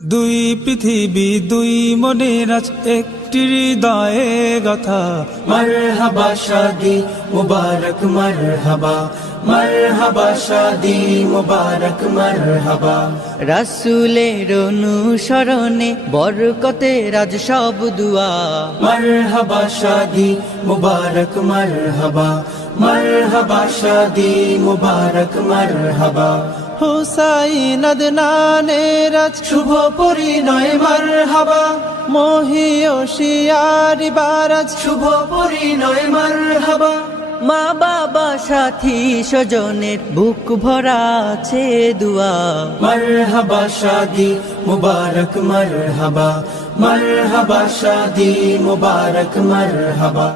দুই পৃথিবী দুই মনের আজ একটি হৃদয়ে গাথা। মারহাবা শাদি মুবারক মারহাবা, মারহাবা শাদি মুবারক মারহাবা। রাসূলের অনুসরণে বরকতের আজ সব দুয়া। মারহাবা শাদি মুবারক মারহাবা, মারহাবা শাদি মুবারক মারহাবা। হুসাইন আদনানের আজ শুভ পরিণয় মারহাবা, মহিয়সিয়ারি বারাজ শুভ পরিণয় মারহাবা। মা বাবা সাথী স্বজনের বুক ভরা আছে দুয়া। মারহাবা শাদি মুবারক মারহাবা, মারহাবা শাদি মুবারক মারহাবা।